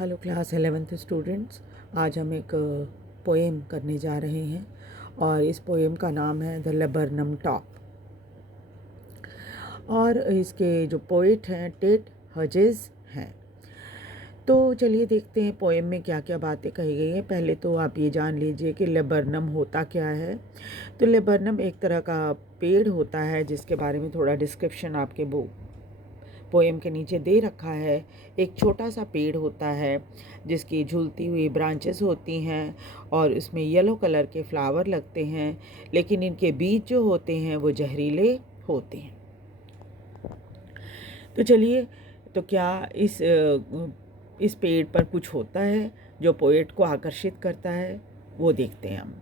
Hello class 11th students. आज हम एक पोएम करने जा रहे हैं और इस पोएम का नाम है द लेबरनम टॉप। और इसके जो पोइट हैं टेट हजेस हैं। तो चलिए देखते हैं पोएम में क्या क्या बातें कही गई हैं। पहले तो आप ये जान लीजिए कि लेबरनम होता क्या है। तो लेबरनम एक तरह का पेड़ होता है जिसके बारे में थोड़ा डिस्क्रिप्शन आपके पोएम के नीचे दे रखा है। एक छोटा सा पेड़ होता है जिसकी झूलती हुई ब्रांचेस होती हैं और इसमें येलो कलर के फ्लावर लगते हैं, लेकिन इनके बीज जो होते हैं वो जहरीले होते हैं। तो चलिए, तो क्या इस पेड़ पर कुछ होता है जो पोएट को आकर्षित करता है, वो देखते हैं हम।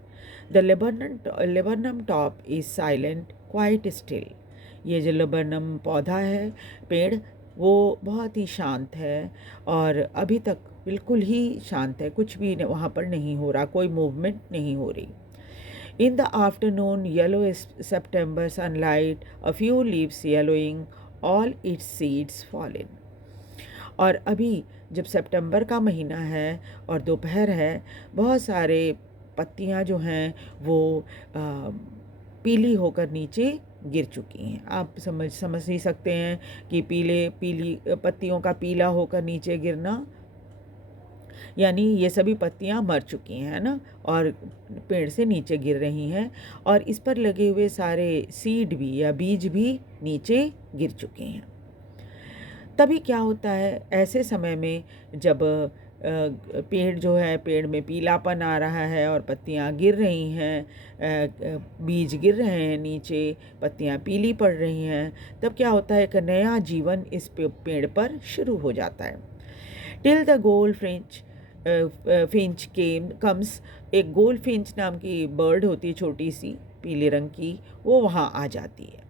The laburnum top is silent quite still. ये जो लेबरनम पौधा है, पेड़, वो बहुत ही शांत है और अभी तक बिल्कुल ही शांत है। कुछ भी वहाँ पर नहीं हो रहा, कोई मूवमेंट नहीं हो रही। In the afternoon, yellow September sunlight, a few leaves yellowing, all its seeds fallen. और अभी जब सितंबर का महीना है और दोपहर है, बहुत सारे पत्तियां जो हैं वो पीली होकर नीचे गिर चुकी हैं। आप समझ ही सकते हैं कि पीली पत्तियों का पीला होकर नीचे गिरना, यानी ये सभी पत्तियां मर चुकी हैं, है ना, और पेड़ से नीचे गिर रही हैं और इस पर लगे हुए सारे सीड भी या बीज भी नीचे गिर चुके हैं। तभी क्या होता है ऐसे समय में, जब पेड़ जो है, पेड़ में पीलापन आ रहा है और पत्तियां गिर रही हैं, बीज गिर रहे हैं नीचे, पत्तियां पीली पड़ रही हैं, तब क्या होता है, एक नया जीवन इस पेड़ पर शुरू हो जाता है। Till the gold Finch comes. एक गोल्ड फिंच नाम की बर्ड होती है, छोटी सी पीले रंग की, वो वहाँ आ जाती है।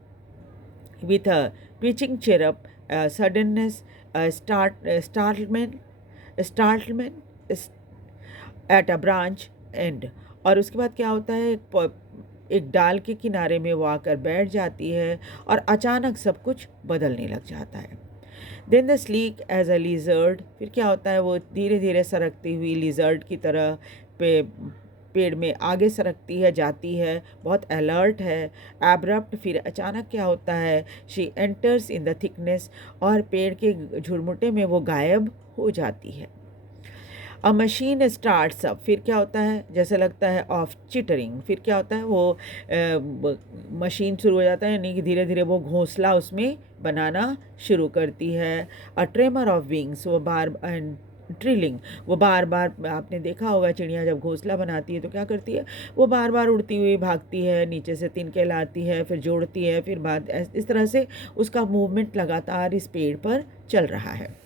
With a preaching chirp, suddenness, startlement at a branch and. और उसके बाद क्या होता है, एक डाल के किनारे में वो आकर बैठ जाती है और अचानक सब कुछ बदलने लग जाता है। Then the sleek as a lizard. फिर क्या होता है, वो धीरे धीरे सरकती हुई लिजर्ड की तरह पेड़ में आगे सरकती है, जाती है, बहुत अलर्ट है। एब्रप्ट, फिर अचानक क्या होता है, she enters in the thickness, और पेड़ के झुरमुटे में वो गायब हो जाती है। अ मशीन स्टार्ट्स अप। फिर क्या होता है, जैसे लगता है ऑफ चिटरिंग। फिर क्या होता है, वो मशीन शुरू हो जाता है, यानी कि धीरे धीरे वो घोंसला उसमें बनाना शुरू करती है। अ ट्रेमर ऑफ विंग्स, वो बार एंड ट्रिलिंग, वो बार बार, आपने देखा होगा चिड़िया जब घोंसला बनाती है तो क्या करती है, वो बार बार उड़ती हुई भागती है, नीचे से तिनके लाती है, फिर जोड़ती है, फिर बाद इस तरह से उसका मूवमेंट लगातार इस पेड़ पर चल रहा है।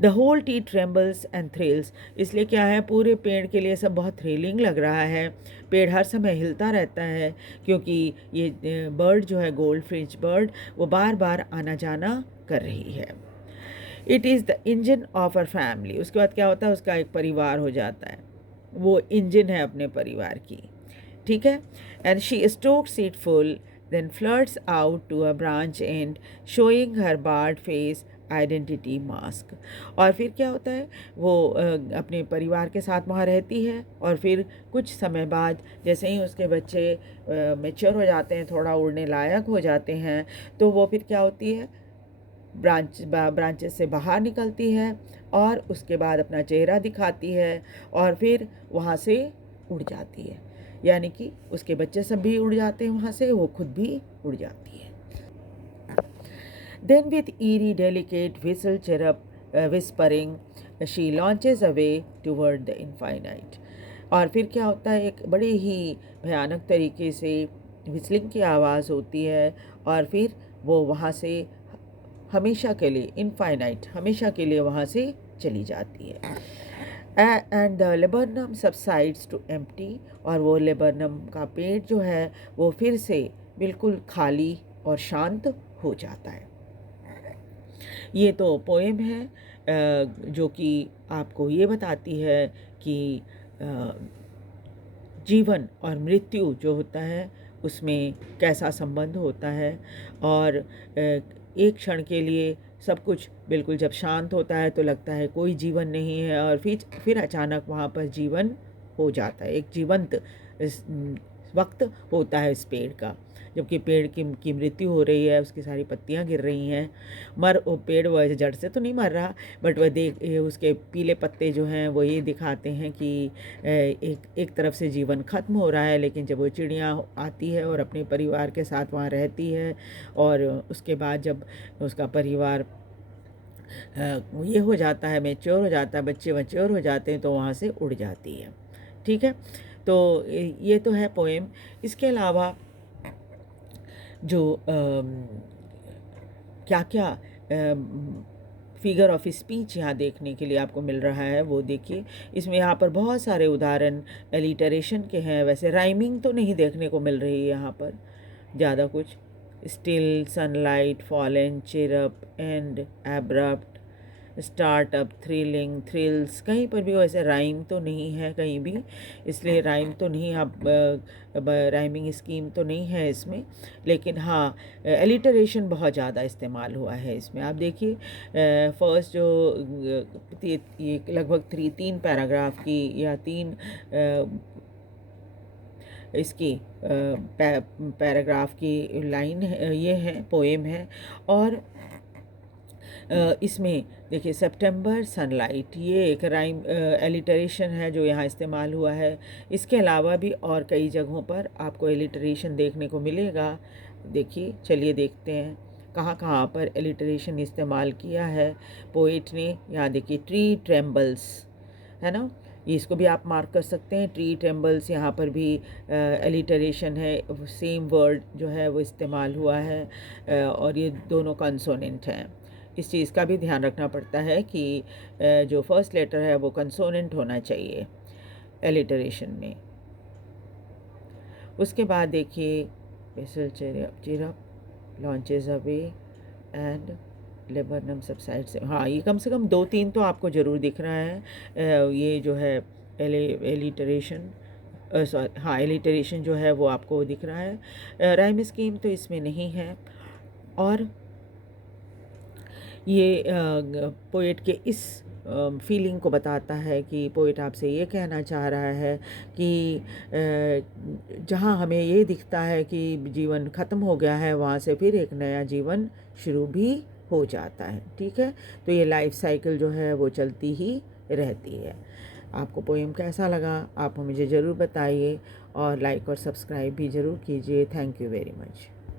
The whole tree trembles and thrills. इसलिए क्या है, पूरे पेड़ के लिए सब बहुत थ्रिलिंग लग रहा है। पेड़ हर समय हिलता रहता है क्योंकि ये बर्ड जो है, गोल्ड फिंच बर्ड, वो बार बार आना जाना कर रही है। It is the engine of our family. उसके बाद क्या होता है, उसका एक परिवार हो जाता है, वो इंजन है अपने परिवार की, ठीक है। And she Stokes it full, then flirts out to a branch end, showing her barred face, identity mask. और फिर क्या होता है, वो अपने परिवार के साथ वहाँ रहती है और फिर कुछ समय बाद जैसे ही उसके बच्चे मैच्योर हो जाते हैं, थोड़ा उड़ने लायक हो जाते हैं, तो वो फिर क्या होती है, ब्रांचेस से बाहर निकलती है और उसके बाद अपना चेहरा दिखाती है और फिर वहाँ से उड़ जाती है। यानी कि उसके बच्चे सब भी उड़ जाते हैं वहाँ से, वो खुद भी उड़ जाती है। Then with eerie delicate whistle chirrup whispering, she launches away toward the infinite. और फिर क्या होता है, एक बड़े ही भयानक तरीके से विस्लिंग की आवाज़ होती है और फिर वो वहाँ से हमेशा के लिए, इनफाइनाइट, हमेशा के लिए वहाँ से चली जाती है। And the laburnum subsides to empty. और वो लेबरनम का पेड़ जो है वो फिर से बिल्कुल खाली और शांत हो जाता है। ये तो पोएम है जो कि आपको ये बताती है कि जीवन और मृत्यु जो होता है उसमें कैसा संबंध होता है और एक क्षण के लिए सब कुछ बिल्कुल जब शांत होता है तो लगता है कोई जीवन नहीं है, और फिर अचानक वहाँ पर जीवन हो जाता है, एक जीवंत वक्त होता है इस पेड़ का। जबकि पेड़ की मृत्यु हो रही है, उसकी सारी पत्तियां गिर रही हैं, वो पेड़ वह जड़ से तो नहीं मर रहा, बट वह उसके पीले पत्ते जो हैं वो ये दिखाते हैं कि एक तरफ से जीवन खत्म हो रहा है। लेकिन जब वो चिड़िया आती है और अपने परिवार के साथ वहाँ रहती है, और उसके बाद जब उसका परिवार ये हो जाता है, मैच्योर हो जाता है, बच्चे मैच्योर हो जाते हैं, तो वहाँ से उड़ जाती है। ठीक है, तो ये तो है पोएम। इसके अलावा जो क्या क्या फिगर ऑफ स्पीच यहाँ देखने के लिए आपको मिल रहा है वो देखिए। इसमें यहाँ पर बहुत सारे उदाहरण एलिटरेशन के हैं। वैसे राइमिंग तो नहीं देखने को मिल रही है यहाँ पर ज़्यादा कुछ। Still, sunlight, fallen, cheer up, and, abrupt, startup, thrilling, thrills, कहीं पर भी वैसे राइम तो नहीं है कहीं भी, इसलिए राइम तो नहीं, अब राइमिंग स्कीम तो नहीं है इसमें। लेकिन हाँ, एलिटरेशन बहुत ज़्यादा इस्तेमाल हुआ है इसमें। आप देखिए फर्स्ट जो ये लगभग 3 पैराग्राफ की या 3 इसकी पैराग्राफ की लाइन ये है, पोएम है। और इसमें देखिए सितंबर, सनलाइट, ये एक राइम एलिटरेशन है जो यहाँ इस्तेमाल हुआ है। इसके अलावा भी और कई जगहों पर आपको एलिटरेशन देखने को मिलेगा। देखिए, चलिए देखते हैं कहाँ कहाँ पर एलिटरेशन इस्तेमाल किया है पोएट ने। यहाँ देखिए, ट्री ट्रेम्बल्स, है ना, इसको भी आप मार्क कर सकते हैं। ट्री ट्रेम्बल्स, यहाँ पर भी एलिटरेशन है, सेम वर्ड जो है वो इस्तेमाल हुआ है, और ये दोनों कंसोनेंट हैं। इस चीज़ का भी ध्यान रखना पड़ता है कि जो फर्स्ट लेटर है वो कंसोनेंट होना चाहिए एलिटरेशन में। उसके बाद देखिए, vessel cheer up, launches away, and laburnum subside से। हाँ, ये कम से कम 2-3 तो आपको ज़रूर दिख रहा है। ये जो है एलिटरेशन, सॉरी, हाँ, एलिटरेशन जो है वो आपको दिख रहा है। राइम स्कीम तो इसमें नहीं है। और ये पोएट के इस फीलिंग को बताता है कि पोएट आपसे ये कहना चाह रहा है कि जहाँ हमें ये दिखता है कि जीवन ख़त्म हो गया है, वहाँ से फिर एक नया जीवन शुरू भी हो जाता है। ठीक है, तो ये लाइफ साइकिल जो है वो चलती ही रहती है। आपको पोएम कैसा लगा आप मुझे ज़रूर बताइए, और लाइक और सब्सक्राइब भी ज़रूर कीजिए। Thank you very much.